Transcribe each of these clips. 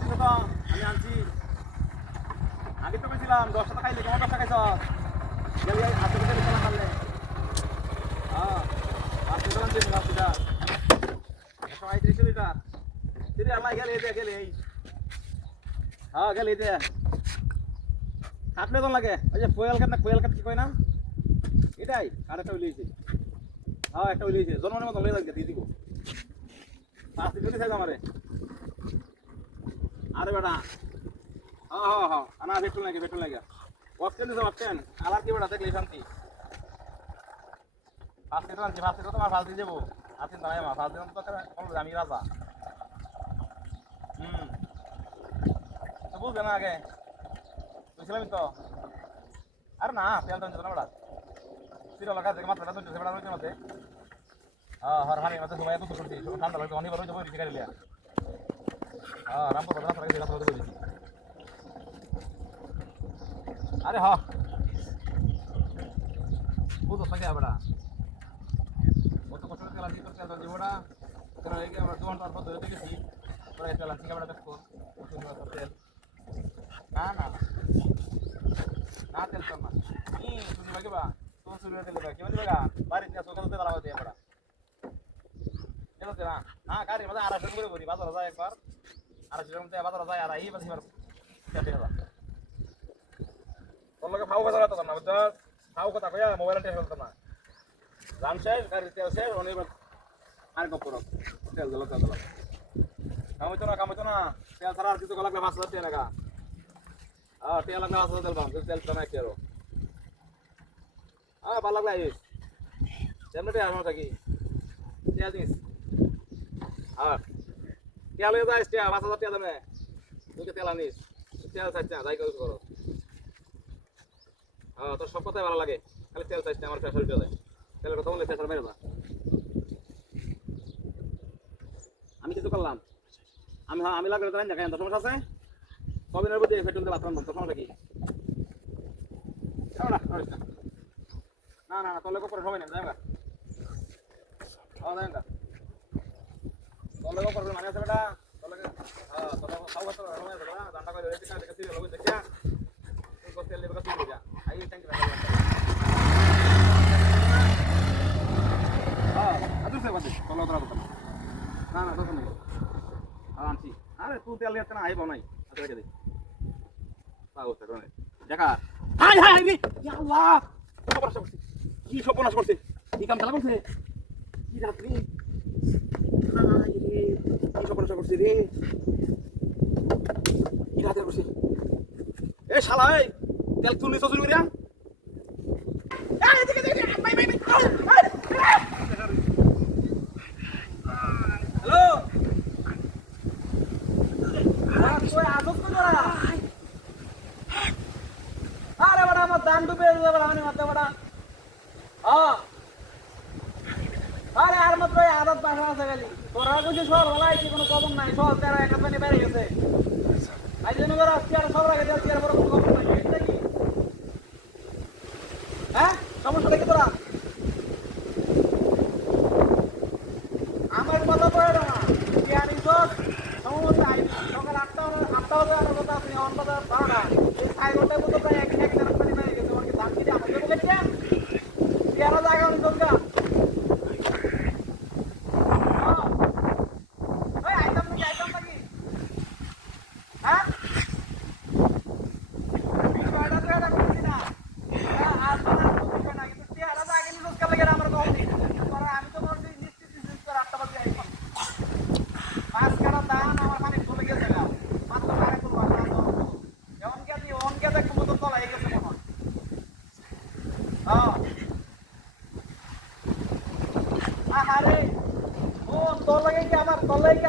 আইছিল তো আমি আনছি আগে তো কইছিলাম 10 টাকা খাইলে কেমন 10 টাকা খাইছ গেলি হাতে করে চালা খালে হ্যাঁ হাতে চালান দিন হাতেটা 135 লিটার তিরে আল্লাহ গেলে এই হ্যাঁ গেলে দে কাটলে তো লাগে ওই যে কোয়েল কাট কি কয় না এটাই আর একটা উলিয়েছে হ্যাঁ একটা উলিয়েছে জন্মের মতো লয়ে যাবে দিয়ে দিব 5 দিন খাইছ আমারে আরে বেটা হ্যাঁ আনা পেট্রোল লাগে অপশন দিছো অপশন আলার কি বেটা দেখলে শান্তি 5 লিটার আনছি 5 লিটার তোমার 5 দিয়ে দেবো আতিন দাঁড়াই মা 5 দিন তো বলবো আমি রাজা তো বুঝবে না আগে বুঝছিলাম তো আর না তেল তো না বেটা সিরা লাগা দেখে মাত্র তো বেটা রইছে মতে হ্যাঁ হর হানি মতে সময় তো করছি ঠান্ডা লাগে অনেক বড় জবই দিতে গেলিয়া হ্যাঁ রামপুর কথা করে দেখা করে দিছি আরে হ্যাঁ বুঝো থাকে বেটা কত কষ্ট করে লাগি তো তেল দিবড়া তোরা এই আমরা 2 ঘন্টা পর ধরে দেখেছি তোরা তেল লাগি বেটা দেখো তেল না তেল তো না তুমি বাকিবা তো শুরু তেল বাকি কি বাকিবা বাড়িতে সকালে তেল লাগাতে বেটা এলো না গাড়ি মধ্যে 250 করে করি বাজার যায় একবার 250 মধ্যে বাজার যায় আর এই বাসি বার কেটে গেল তোর লগে ফাও কথা কথা না বুঝছ ফাও কথা কইয়া মোবাইলটা টেনশন না জানছাই গাড়ি তেল সে অনেক আর গপ করো তেল দিল কামইতো না তেল ছাড়া আর কিছু লাগবে 5000 টাকা লাগা তেল লাগবে 5000 তেল পাম তেল তো না কেরো ভালো লাগবে আইস যেমনটা আমার থাকি তেল দিস তেল হয়ে যায় 5000 টাকা দামে তুই তেল আনিস তেল চাইছ না যাই করো তোর সব কথাই ভালো লাগে খালি তেল চাইছ না আমার প্রেশার উঠে যায় তেলের কথা বললে প্রেশার বেড়ে যায় আমি কিছু করলাম আমি লাগলে তো দেখেন তো সমস্যা আছে কবিনের মধ্যে পেট্রোল দিয়ে বাথরুম তো সমস্যা কি না তোর লোক করে সময় নেই যাই যাই তোর লোক করে মানে আছে বেটা তোর লোক তোর লোক খাও কথা সময় আছে বেটা দান্ডা করে দেখে দেখে সিরিয়াল হবে দেখিয়া তুই করতে লেবে কাজ করে যা আই থ্যাঙ্ক ইউ আদু সে বাদে তোর লোক কথা না তো নেই আনছি আরে তুই তেল নিয়ে না আইব নাই আচ্ছা রেখে দে পাগল তো করে দেখা হাই রে ইয়া আল্লাহ কি সর্বনাশ করছে কি কাম খেলা করছে কি রাত্রি কি সর্বনাশ করছে রে কি রাতে করছে এ শালা এই তেল তুই নিছ চুরি করিয়া এই দেখে বাই হ্যালো তুই আজব তো করা আরে বড় আমার দান ডুবে যাবে মানে মাথা বড় আরে আর মাত্র আদত পাশা আছে গেলি তোরা কিছু সর বলাই কি কোনো খবর নাই সর তারা এক হাতে বেড়ে গেছে আজ জন্য করে আজকে আর সব রাখে যাচ্ছি আর বড় কোনো খবর নাই নাকি হ্যাঁ সমস্যা দেখি তোরা আমার কথা পড়ে না কি আনি সর সমস্যা আই সকাল 8টা বাজে আর কথা আপনি অন কথা বাড়া এই সাইকেলটার মতো প্রায় এক জায়গা করে নিয়ে গেছে ওর কি দাম কি আমাকে বলে কি আর জায়গা আমি দরকার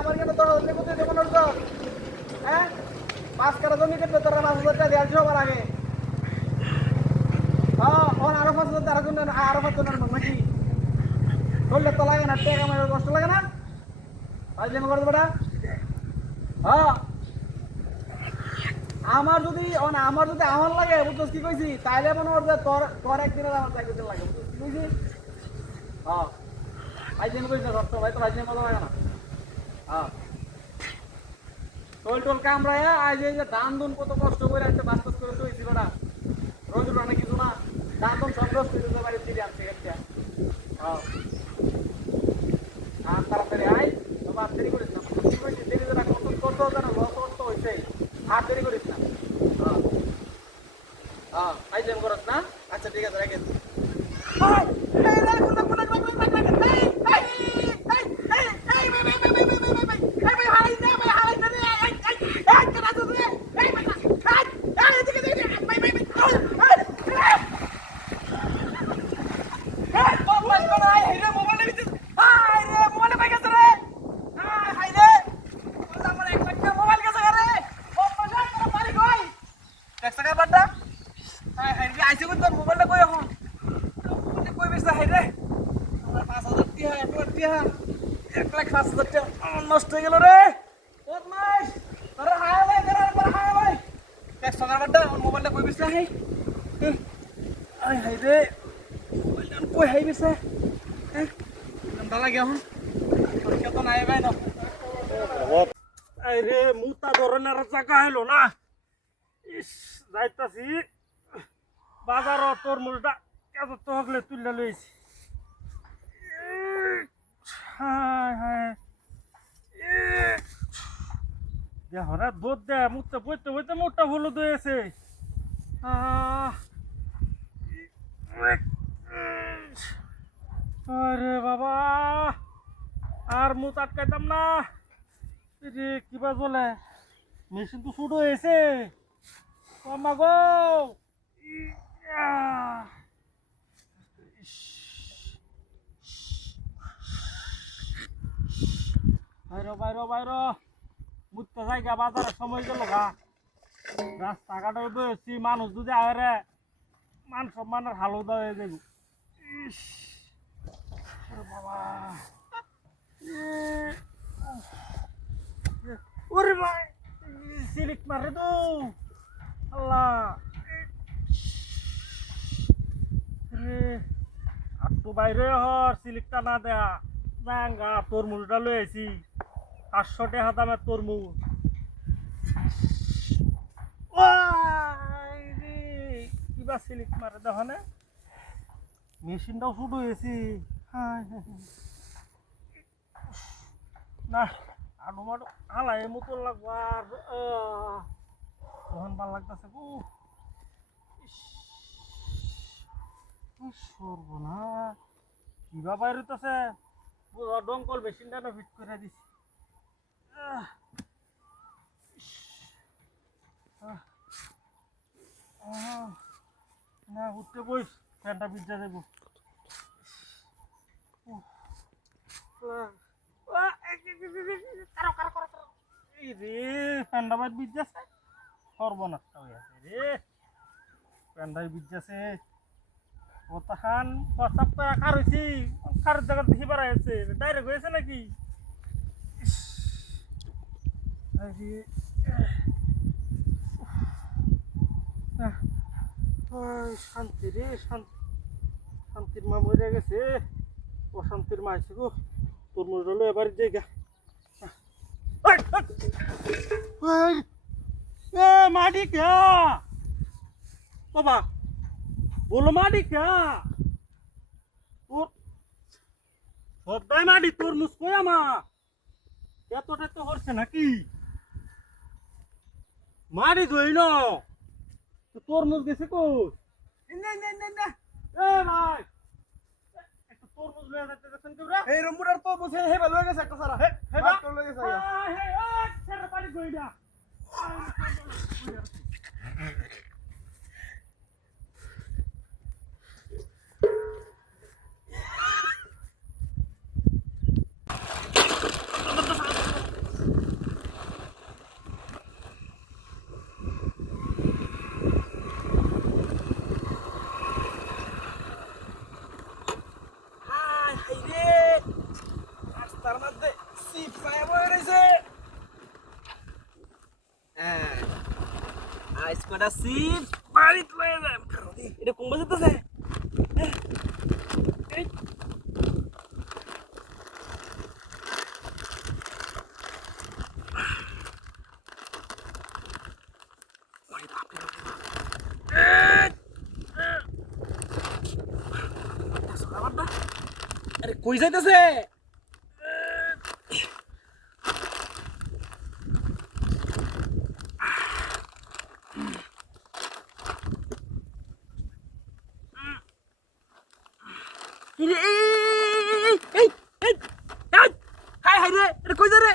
আমার কেন তোর কোথায় দেবো না হ্যাঁ 5 কাটা জমি কেটে তোরা 5000 টাকা দেওয়ার সবার আগে আরো 5000 টাকা আরো 5000 নাকি করলে তো লাগে না টাকা আমার কষ্ট লাগে না আজ আমি করতে বেটা আমার যদি আমার লাগে বুঝছিস কি কইছি তাইলে মনে হয় তোর একদিনের আমার চাকরিতে লাগে বুঝছিস কি কইছি আজ আমি কইছি সত্য ভাই তো আজ মজা লাগে না টোল টোল কামড়ায়া আজ এই যে ধান দুন কত কষ্ট করে একটা বাস্তাস করে তো হয়েছিল না রোজ রান্না কিছু না ধান দুন সব রস করে বাড়ি ফিরে আসছে একটা আর তাড়াতাড়ি আয় তবে আর দেরি করিস না দেরি করে কত কত যেন লস কষ্ট হয়েছে আর দেরি করিস না আই যেন করস না আচ্ছা ঠিক আছে রেখে নষ্ট হয়ে গেল রে মোবাইলটা কই বিছে হাই আই হাই রে মোবাইলটা কই হাই বিছে হ্যাঁ নামটা লাগে এখন কত নাই ভাই না আরে মুতা ধরনের জায়গা হলো না ইস যাইতাছি বাজার তরমুজটা এত তো হগলে তুললে লইছি হায় হায় দেখো না দুধ দে মুখটা বইতে বইতে মুখটা হলুদ হয়েছে আরে বাবা আর মুখ আটকাইতাম না রে কিবা বলে মেশিন তো শুরু হয়েছে মামা গো বাইর বাইর মুখটা জায়গা বাজারের সময় গেল গা রাস্তাঘাটে বসছি মানুষ যদি আরে মান সম্মানের হালুদা হয়ে যাবো বাবা ওরে ভাই সিলিক মারে তো আল্লাহ রে আটটু বাইরে হর সিলিকটা না দেয়া জাঙ্গা তরমুজটা লয়েছি 500 টাকা দামের তরমুজ কিবা সিলিক মারে দেখো না মেশিনটাও শুরু হয়েছি না আলু মাটু হালাই মতো লাগবো আর তখন ভাল লাগতেছে গো সর্বনা কিবা বাইরেতেছে ডঙ্কল মেশিনটা না ফিট করে দিছি না উঠতে বইস ফ্যানটা ভিজা দেবো রে ফ্যানটা বাইর ভিজাছে সর্বনাশটা হয়ে আছে রে ফ্যানটাই ভিজাছে ওতাহান প্রস্তাব করে কার হয়েছি কার জায়গা দেখি বেড়া হয়েছে ডাইরেক্ট হয়েছে নাকি শান্তি রে শান্তির মা মরে গেছে অশান্তির মা আছে গো তোর মরে রলো এবার জায়গা মাটি কে বাবা বলো মাটি কে তোর সবটাই মাটি তোর মুসকই আমা এতটা তো হচ্ছে নাকি মাটি ধইল তোর মুখ গেছে কো ভাই একটু তোর মুখ লয়ে যাচ্ছে দেখছেন কেউরা এই রুমুটার তো বসে হে ভালো হয়ে গেছে একটা সারা হে বা তোর লয়ে গেছে হে ছেড়ে পানি কইডা তার মধ্যে সিপ পায় বই রইছে আইস কটা সিপ বাড়িতে লয়ে যায় এটা কোন বাজেতেছে আরে কই যাইতেছে? হাই হাই রে, এটা কই যা রে?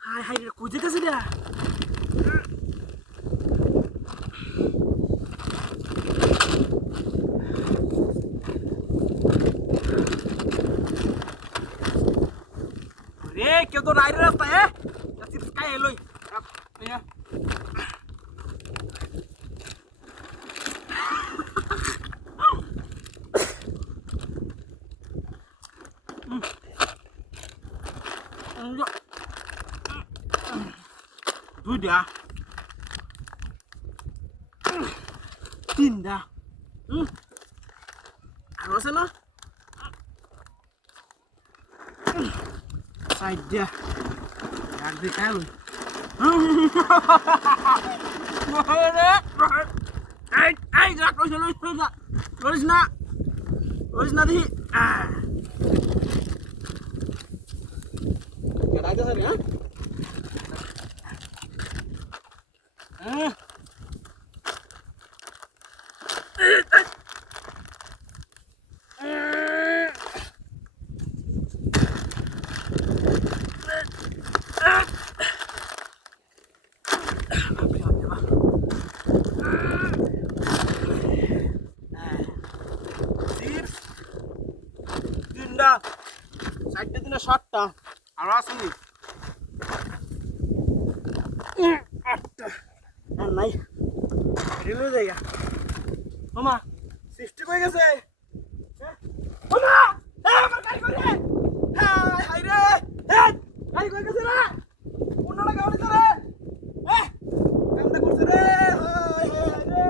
হাই হাই রে, কই যেতেছে রে? রে কেউ তো নাই রে রাস্তায়, চিপস খাই এলোই। দুইটা তিনটা আরো আছে না? চারটা আর দেখা করিস না দেখি হ্যাঁ তিনটা চারটে দিনে 7টা আর আসেনি 8টা আর নাই রেলওয়ে জায়গা মামা সৃষ্টি হয়ে গেছে মামা আমার গাড়ি কই রে হাই হাই রে গাড়ি কই গেছে রে কোনটা গাড়ি রে কেমনে করছে রে হাই হাই রে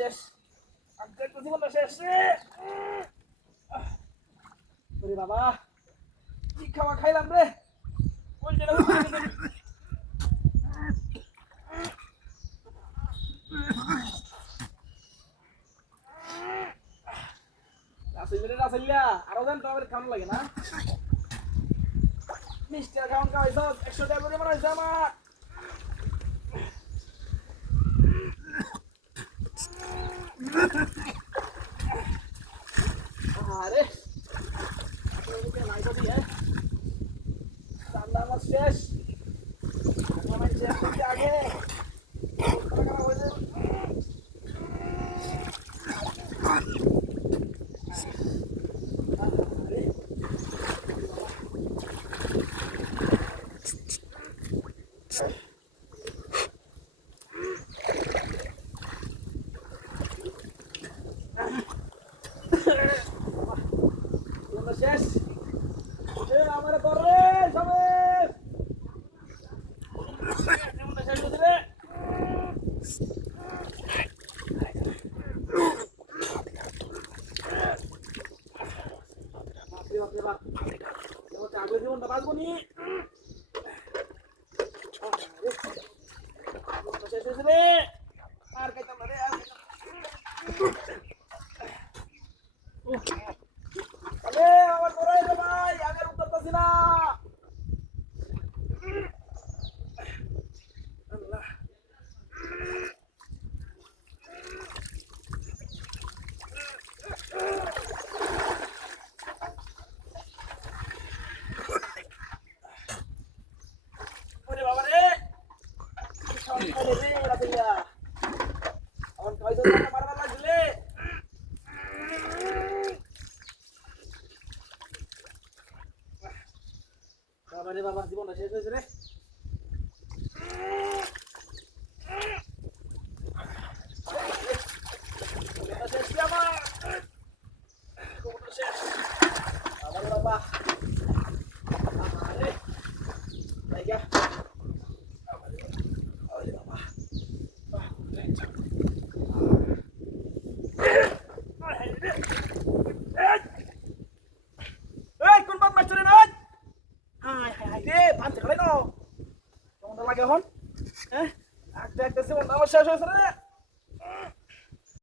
শেষ আজকের তো জীবনটা শেষ রে ওরে বাবা কি খাওয়া খাইলাম রে কোন জায়গা রাসেলিয়া আরো দেন তো আবার খাওয়ানো লাগে না মিষ্টি খাওয়ান খাওয়াইছ 100 টাকা করে বানাইছ আমার আরে ঠান্ডা আমার শেষ আমার শেষ আগে শেষ আমার করে সবে শেষ হতে রে আগে জীবনটা বাঁচবো নি শেষ হয়েছে রে আর খাইতাম না রে আর আরে আমার পড়াই রে ভাই আমি আর উঠতেছি না আল্লাহ ওরে বাবা রে সব খাইলে রে রাতেয়া আমার কয়জন মারবার লাগলে বাবা রে বাবা জীবনটা শেষ হয়েছে রে শেষ আমার এই কোন বাদ মারছ রে না হাই হাই হাই রে পাঁচ গেলে না কেমন লাগে এখন হ্যাঁ একটা একটা সেমন আমার শেষ হয়েছে রে